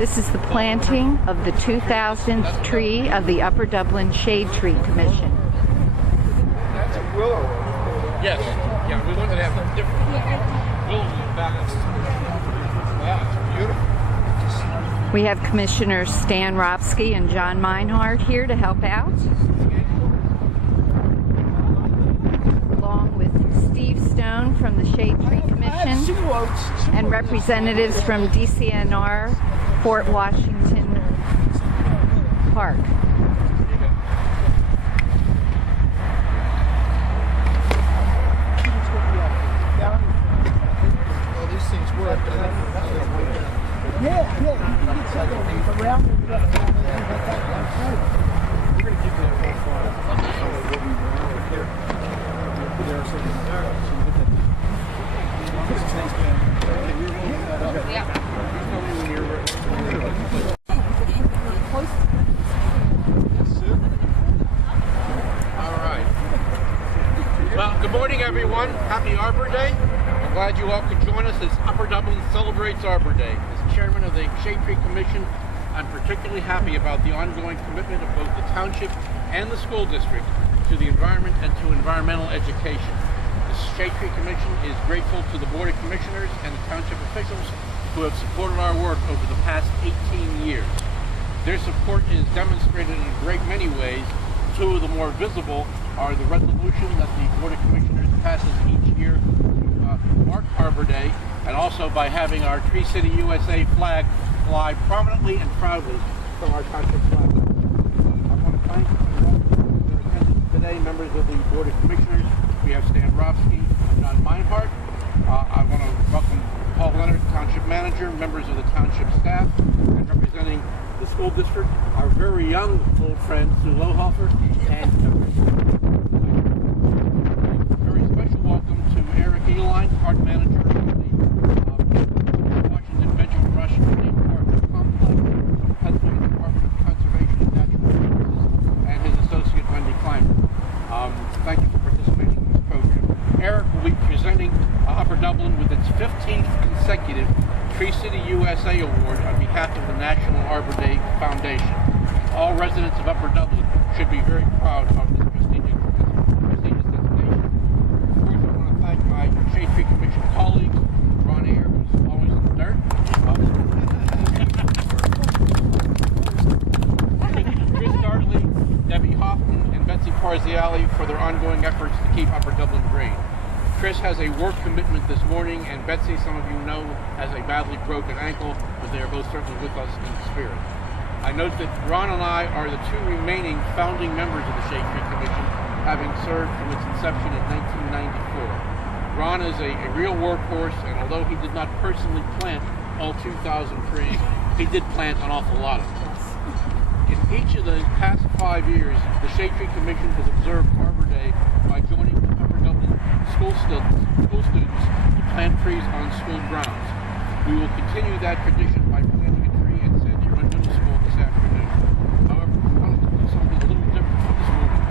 This is the planting of the 2000th tree of the Upper Dublin Shade Tree Commission. That's a willow. Yes. Yeah, we wanted to have a different willow balance. Wow, it's beautiful. We have Commissioners Stan Ropsky and John Meinhardt here to help out, along with Steve Stone from the Shade Tree Commission and representatives from DCNR Fort Washington Park. Well, these things work. Yeah. You can set it around and We're going to keep that whole farm. Here. There, so you get that. All right. Well, good morning, everyone. Happy Arbor Day. I'm glad you all could join us as Upper Dublin celebrates Arbor Day. As chairman of the Shade Tree Commission, I'm particularly happy about the ongoing commitment of both the Township and the school district to the environment and to environmental education. The Shade Tree Commission is grateful to the Board of Commissioners and the Township officials who have supported our work over the past 18 years. Their support is demonstrated in a great many ways. Two of the more visible are the resolution that the Board of Commissioners passes each year to mark Arbor Day, and also by having our Tree City USA flag fly prominently and proudly from our Township flag. I want to thank their attendance today, members of the Board of Commissioners. We have Stan Ropsky and John Meinhardt. I want to welcome Paul Leonard, Township Manager, members of the Township staff, and representing the school district, our very young old friend Sue Lohofer, and very special welcome to Eric Eline, Art Manager of the Washington Benjamin Rush State Park Complex, Pennsylvania Department of Conservation and Natural Resources, and his associate Wendy Clymer. Thank you for participating in this program. Eric will be presenting Upper Dublin with its 15th consecutive Tree City USA Award on behalf of the National Arbor Day Foundation. All residents of Upper Dublin should be very proud of this prestigious designation. Of course, I want to thank my Shade Tree Commission colleagues, Ron Ayer, who's always in the dirt, Chris Dartley, Debbie Hoffman, and Betsy Parziali for their ongoing efforts to keep Upper Dublin green. Chris has a work commitment this morning, and Betsy, some of you know, has a badly broken ankle, but they are both certainly with us in spirit. I note that Ron and I are the two remaining founding members of the Shade Tree Commission, having served from its inception in 1994. Ron is a real workhorse, and although he did not personally plant all 2,000 trees, he did plant an awful lot of them. In each of the past 5 years, the Shade Tree Commission has observed Arbor Day by joining the Upper Dublin school students to plant trees on school grounds. We will continue that tradition by planting a tree at Sandy Run Middle School this afternoon. However, we wanted to do something a little different this morning.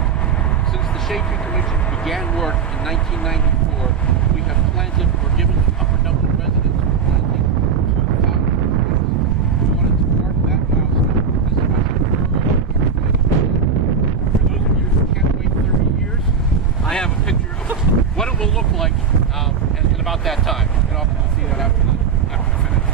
Since the Shade Tree Commission began work in 1994, we have planted or given to Upper Dublin residents for planting 2,000 trees. We wanted to mark that milestone as a measure of our commitment. For those of you who can't wait 30 years, I have a picture of what it will look like at about that time. And I'll see that after we finish.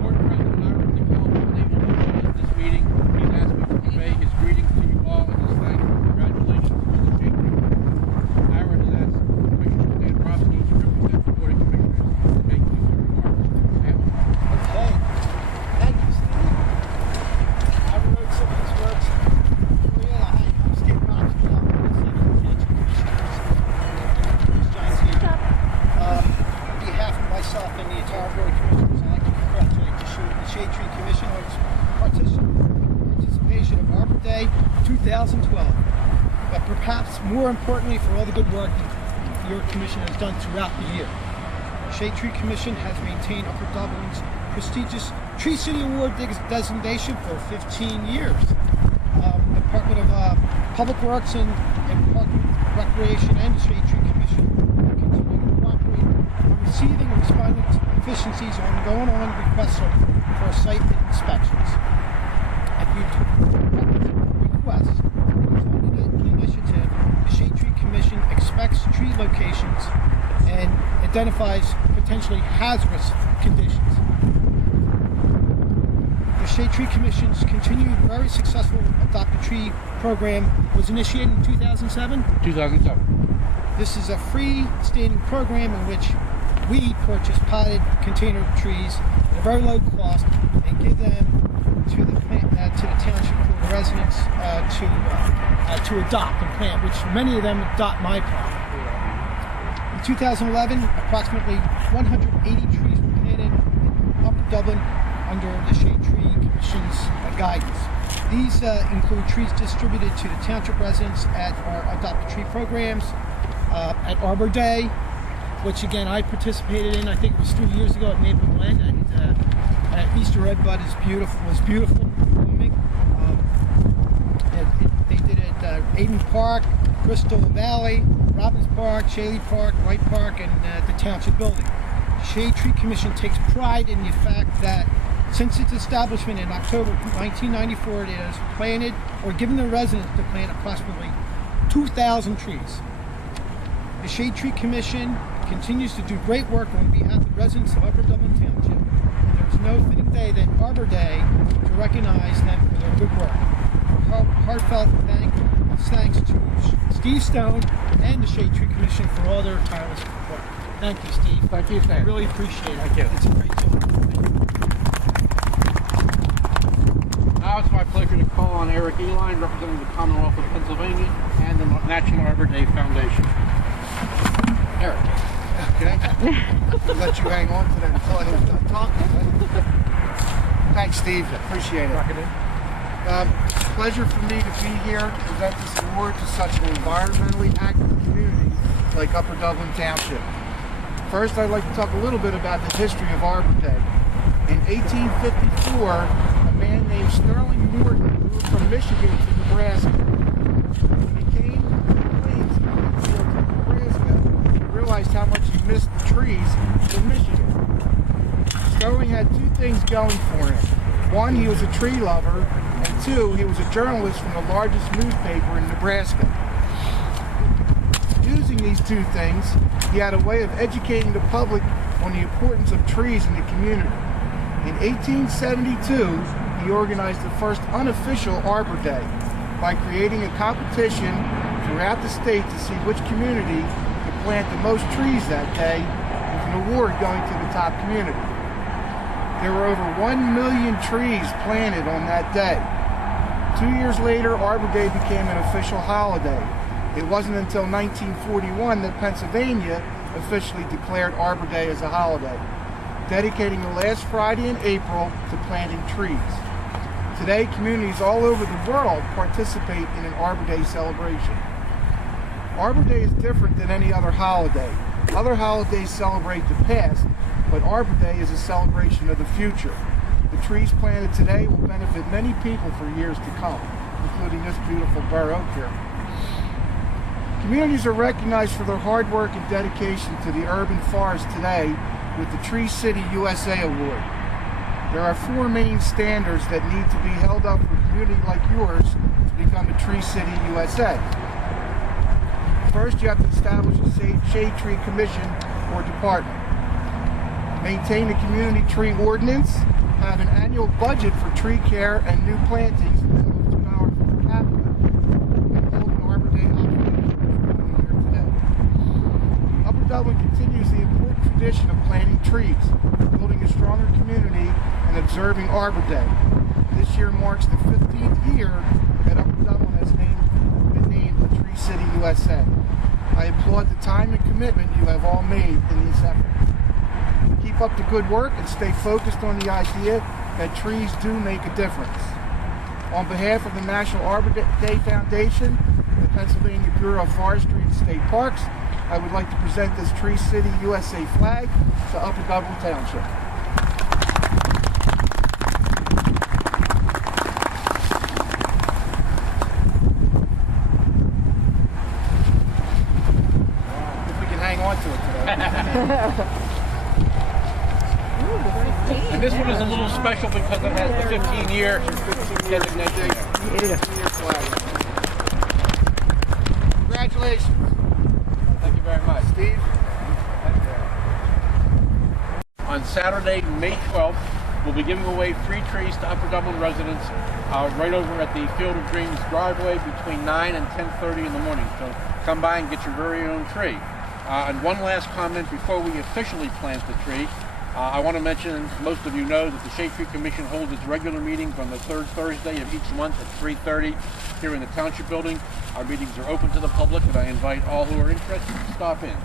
Board President Ira DeCalvo was able to join us this meeting. He's asked me to convey his greetings to you all and his thanks and congratulations for the Shade Tree. Ira has asked Commissioner Stan Ropsky to represent the Board of Commissioners to make these remarks. Stan? Okay. Thank you, Steve. I wrote some of these words. I'm Steve Ropsky. On behalf of myself and the entire Board of Commissioners, I'd like to congratulate the Shade Tree Commission on its participation of Arbor Day 2012. But perhaps more importantly, for all the good work that your commission has done throughout the year. The Shade Tree Commission has maintained Upper Dublin's prestigious Tree City Award designation for 15 years. The Department of Public Works and Park Recreation and the Shade Tree Commission continue to cooperate on receiving and responding to deficiencies are going on requests for site inspections. At the request on the initiative, the Shade Tree Commission inspects tree locations and identifies potentially hazardous conditions. The Shade Tree Commission's continued very successful Adopt a Tree program was initiated in 2007. 2007. This is a freestanding program in which we purchase potted container trees at a very low cost and give them to the township for the residents to adopt and plant, which many of them adopt my plant. In 2011, approximately 180 trees were planted in Upper Dublin under the Shade Tree Commission's guidance. These include trees distributed to the township residents at our Adopt a Tree programs, at Arbor Day, which again I participated in. I think it was 3 years ago at Maple Glen, and Easter Redbud was beautiful. Blooming. They did it at Aiden Park, Crystal Valley, Robbins Park, Shaley Park, Wright Park, and the Township building. The Shade Tree Commission takes pride in the fact that since its establishment in October 1994, it has planted or given the residents to plant approximately 2,000 trees. The Shade Tree Commission continues to do great work on behalf of the residents of Upper Dublin Township, and there is no fitting day than Arbor Day to recognize them for their good work. Heartfelt thanks to Steve Stone and the Shade Tree Commission for all their tireless work. Thank you, Steve. Thank you, Stan. I really appreciate it. Thank you. It's a great job. Now it's my pleasure to call on Eric Eline, representing the Commonwealth of Pennsylvania and the National Arbor Day Foundation. Eric. Okay. I'll let you hang on to that until I get done talking. Thanks, Steve. Appreciate it. Pleasure for me to be here to present this award to such an environmentally active community like Upper Dublin Township. First, I'd like to talk a little bit about the history of Arbor Day. In 1854, a man named Sterling Morton moved from Michigan to Nebraska. When he came to Nebraska, he realized how much he missed the trees in Michigan. Sterling had two things going for him. One, he was a tree lover, and two, he was a journalist from the largest newspaper in Nebraska. Using these two things, he had a way of educating the public on the importance of trees in the community. In 1872, he organized the first unofficial Arbor Day by creating a competition throughout the state to see which community could plant the most trees that day, with an award going to the top community. There were over 1 million trees planted on that day. 2 years later, Arbor Day became an official holiday. It wasn't until 1941 that Pennsylvania officially declared Arbor Day as a holiday, dedicating the last Friday in April to planting trees. Today, communities all over the world participate in an Arbor Day celebration. Arbor Day is different than any other holiday. Other holidays celebrate the past, but Arbor Day is a celebration of the future. The trees planted today will benefit many people for years to come, including this beautiful bur oak here. Communities are recognized for their hard work and dedication to the urban forest today with the Tree City USA Award. There are 4 main standards that need to be held up for a community like yours to become a Tree City USA. First, you have to establish a Shade Tree Commission or department. Maintain the community tree ordinance, have an annual budget for tree care and new plantings, and $2 per capita, and hold an Arbor Day operation here today. Upper Dublin continues the important tradition of planting trees, building a stronger community, and observing Arbor Day. This year marks the 15th year that Upper Dublin has been named the Tree City USA. I applaud the time and commitment you have all made in this effort. Keep up the good work and stay focused on the idea that trees do make a difference. On behalf of the National Arbor Day Foundation and the Pennsylvania Bureau of Forestry and State Parks, I would like to present this Tree City USA flag to Upper Dublin Township. If we can hang on to it today. And this one is a little special because it has the 15-year designation. Congratulations. Thank you very much. Steve. On Saturday, May 12th, we'll be giving away free trees to Upper Dublin residents right over at the Field of Dreams driveway between 9 and 10:30 in the morning. So come by and get your very own tree. And one last comment before we officially plant the tree. I want to mention, most of you know, that the Shade Tree Commission holds its regular meetings on the third Thursday of each month at 3:30 here in the Township building. Our meetings are open to the public, and I invite all who are interested to stop in.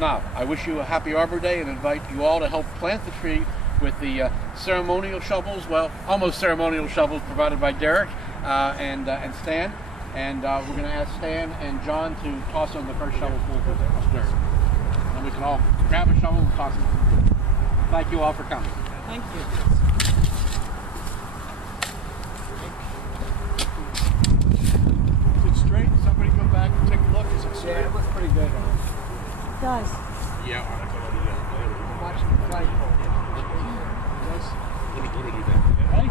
Now, I wish you a happy Arbor Day and invite you all to help plant the tree with the ceremonial shovels, well, almost ceremonial shovels provided by Derek and Stan. And we're going to ask Stan and John to toss on the first shovelful of dirt. And we can all grab a shovel and toss it. Thank you all for coming. Thank you. Is it straight? Somebody go back and take a look. Is it straight? Yeah, it looks pretty good. It does. Yeah. I'm watching the flagpole. Let me do that. Ready?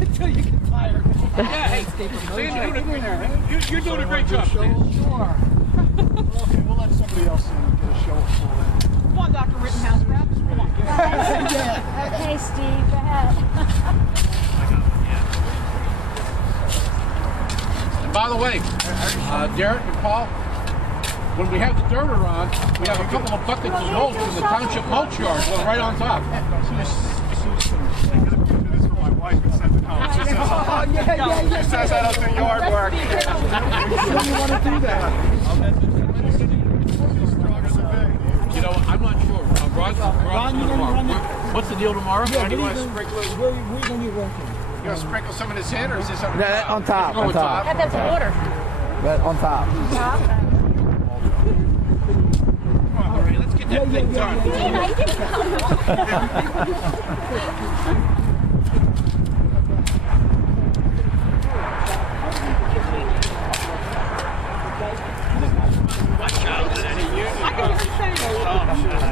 Until you get tired. Yeah, hey, Steve, you're doing a great job, Steve. Sure. Okay, we'll let somebody else in and get a shovel full then. Come on, Dr. Rittenhouse, grab this. Come on. Okay, Steve, go ahead. And by the way, Derek and Paul, when we have the dirt around, we have a couple of buckets of mulch from the Township mulch yard going right on top. She says I don't do yard work. You want to do that? You know, I'm not sure. Ron, you gonna run it? what's the deal tomorrow? Yeah, Do you want to sprinkle it? We're going to be working. You want to sprinkle some in his hand, or is this something? On top, Go on with top. That's water. But on top. All right, let's get that thing done. I can just say